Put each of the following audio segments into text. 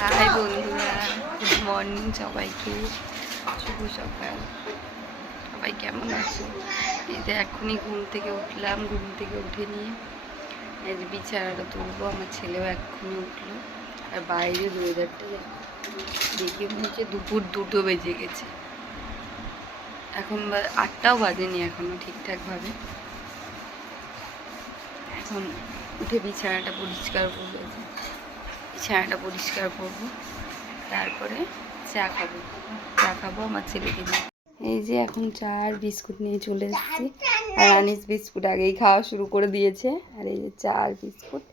High বন্ধুরা, good morning সবাইকে। শুভ সকাল। সবাই কেমন আছো? এই যে এখনই ঘুম থেকে উঠলাম। ঘুম থেকে উঠে নিয়ে এই যে বিছানাটা তুলবো। আমার ছেলেও এক্ষুনি উঠলো। আর বাইরের ওয়েদারটা দেখে মনে হচ্ছে দুপুর 2টো বেজে গেছে। এখন 8টাও বাজেনি এখনো ঠিকঠাকভাবে। এখন উঠে বিছানাটা পরিষ্কার করবো। তারপরে চা খাবো আমার ছেলেকে নিয়ে। এই যে এখন চা আর বিস্কুট নিয়ে চলে এসেছি। আর আনিস বিস্কুট আগেই খাওয়া শুরু করে দিয়েছে। আর এই যে চা আর বিস্কুট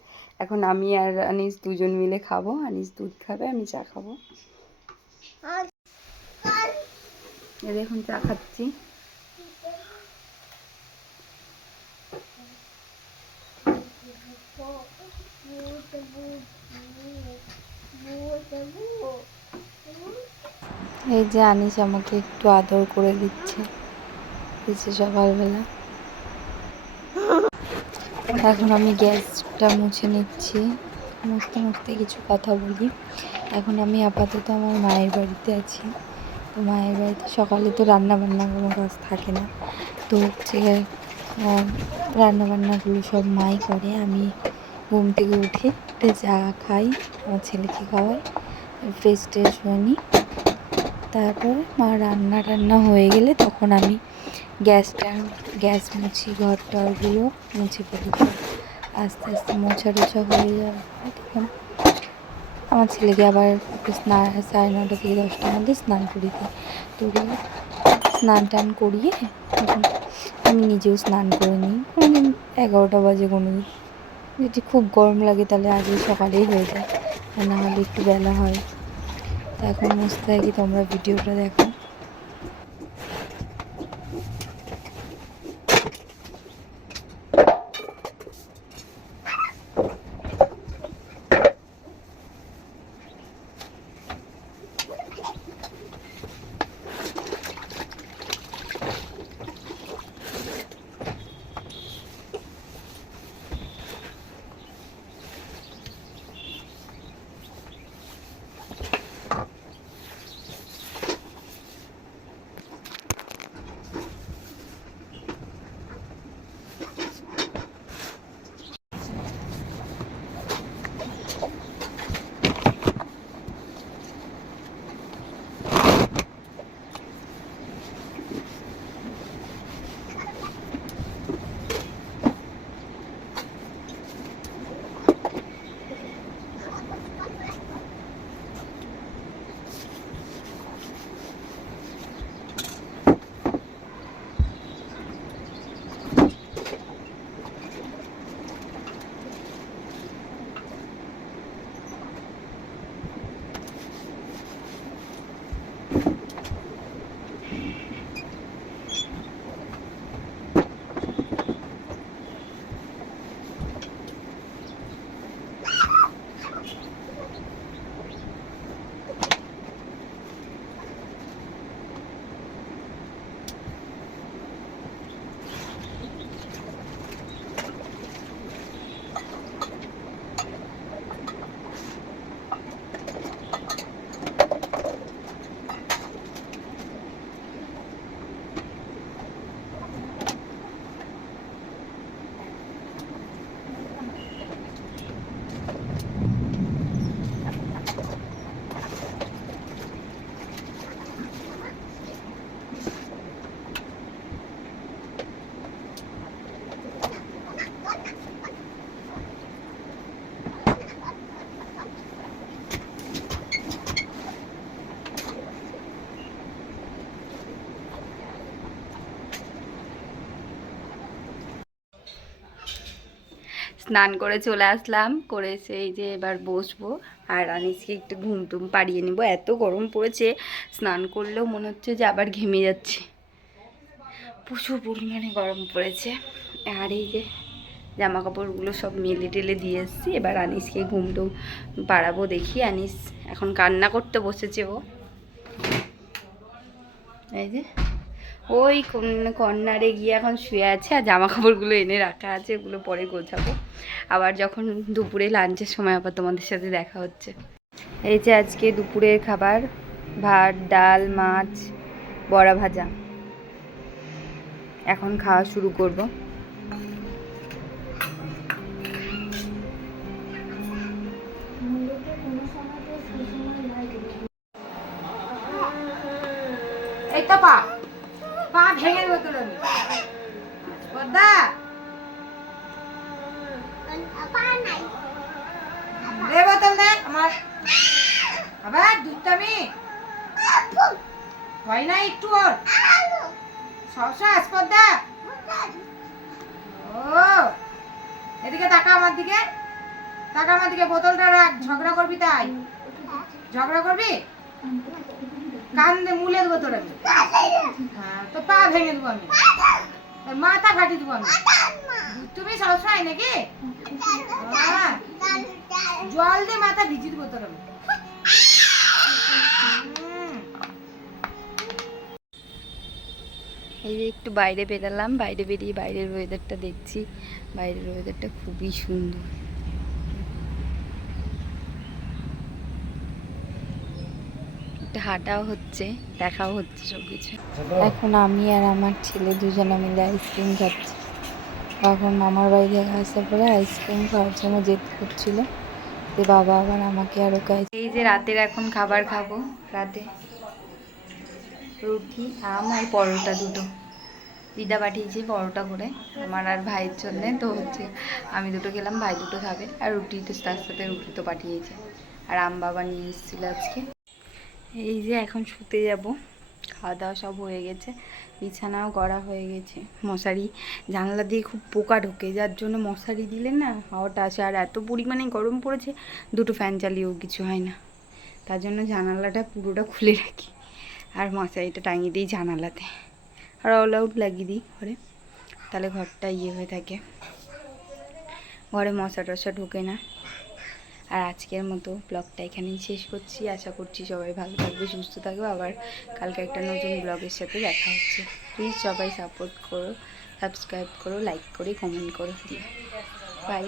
এখন আমি আর আনিস দুজন মিলে খাবো। আনিস দুধ খাবে, আমি চা খাবো। এই এখন চা খাচ্ছি। এই যে আনিস আমাকে একটু আদর করে দিচ্ছে সকালবেলা। এখন আমি গ্যাসটা মুছে নিচ্ছি। মুছতে কিছু কথা বলি। এখন আমি আপাতত আমার মায়ের বাড়িতে আছি। তো মায়ের বাড়িতে সকালে তো রান্নাবান্না কোনো কাজ থাকে না। তো হচ্ছে রান্নাবান্নাগুলো সব মাই করে। আমি ঘুম থেকে উঠে চা খাই, আমার ছেলেকে খাওয়াই, ফ্রেশ ট্রেশ হয়ে নিই। তারপরে মা রান্না হয়ে গেলে তখন আমি গ্যাস মুছি, ঘরটারগুলো মুছে ফেলি। আস্তে আস্তে মোছা টোছা হয়ে যাওয়ার পরে তখন আমার ছেলেকে আবার একটু 9:30 থেকে 10টার মধ্যে স্নান করিয়ে দিই। তো স্নান টান করিয়ে তখন আমি নিজেও স্নান করে নিই। কোনোদিন 11টা বাজে, কোনোদিন যদি খুব গরম লাগে তাহলে আগে সকালেই হয়ে যায়, আর না হলে একটু বেলা হয়। তো এখন মুছতে থাকি, তোমরা ভিডিওটা দেখো। স্নান করে চলে আসলাম, করেছে এই যে এবার বসবো আর আনিসকে একটু ঘুম টুম পাড়িয়ে নিব। এত গরম পড়েছে, স্নান করলেও মনে হচ্ছে যে আবার ঘেমে যাচ্ছে, প্রচুর পরিমাণে গরম পড়েছে। আর এই যে জামা কাপড়গুলো সব মেলে টেলে দিয়ে এসেছি। এবার আনিসকে ঘুম টুম পাড়াবো। দেখি, আনিস এখন কান্না করতে বসেছে। ও এই যে ওই কর্নারে গিয়ে এখন শুয়ে আছে, আর জামা কাপড়গুলো এনে রাখা আছে, ওগুলো পরে গোছাবো। আবার যখন দুপুরে লাঞ্চের সময় আবার তোমাদের সাথে দেখা হচ্ছে। এই যে আজকে দুপুরের খাবার, ভাত, ডাল, মাছ, বড়া ভাজা। এখন খাওয়া শুরু করব। এই তো পা পা ভেঙে দেবো তোর আমি। পদ্মা দে বোতল দে আমার। আবার দুধটামি হয় না একটু ওর সবসময় আসপদ্দা। ও এদিকে তাকা আমার দিকে, তাকা আমার দিকে। বোতলটা রাখ, ঝগড়া করবি তাই? ঝগড়া করবি? কান দে মুলে দেবো তোর আমি। হ্যাঁ তো পা ভেঙে দেবো আমি, তোর মাথা ফাটিয়ে দেবো আমি। তুমি সবসময় নাকি জল দিয়ে মাথা ভিজিয়ে দেবো তোর আমি। এই যে একটু বাইরে বেরালাম, বাইরে বেরিয়ে বাইরের ওয়েদারটা দেখছি। বাইরের ওয়েদারটা খুবই সুন্দর। একটা হাঁটাও হচ্ছে, দেখাও হচ্ছে সব কিছু। এখন আমি আর আমার ছেলে দুজনে মিলে আইসক্রিম খাচ্ছি। এখন মামার বাড়ি থেকে আসার পরে আইসক্রিম খাওয়ার জন্য জেদ করছিল, যে বাবা আবার আমাকে আরও খাই। এই যে রাতের এখন খাবার খাবো। রাতে রুটি, আম আর পরোটা দুটো। দিদা পাঠিয়েছে পরোটা করে আমার আর ভাইয়ের জন্যে, তো হচ্ছে আমি দুটো খেলাম, ভাই দুটো খাবে। আর রুটি তো তার সাথে রুটি তো পাঠিয়েছে। আর আম বাবা নিয়ে এসেছিলো আজকে। এই যে এখন শুতে যাব। খাওয়া দাওয়া সব হয়ে গেছে, বিছানাও করা হয়ে গেছে। মশারি, জানলা দিয়ে খুব পোকা ঢোকে, যার জন্য মশারি দিলে না হাওয়াটা আসে। আর এত পরিমাণে গরম পড়েছে, দুটো ফ্যান চালিয়েও কিছু হয় না। তার জন্য জানালাটা পুরোটা খুলে রাখি, আর মশারিটা টাঙিয়ে দিই জানালাতে, আর অল আউট লাগিয়ে দিই ঘরে। তাহলে ঘরটা হয়ে থাকে, ঘরে মশা টশা ঢোকে না। আর আজকের মতো ব্লগটা এখানেই শেষ করছি। আশা করছি সবাই ভালো থাকবে, সুস্থ থাকবে। আবার কালকে একটা নতুন ব্লগের সাথে দেখা হচ্ছে। প্লিজ সবাই সাপোর্ট করো, সাবস্ক্রাইব করো, লাইক করে কমেন্ট করো দিও। বাই।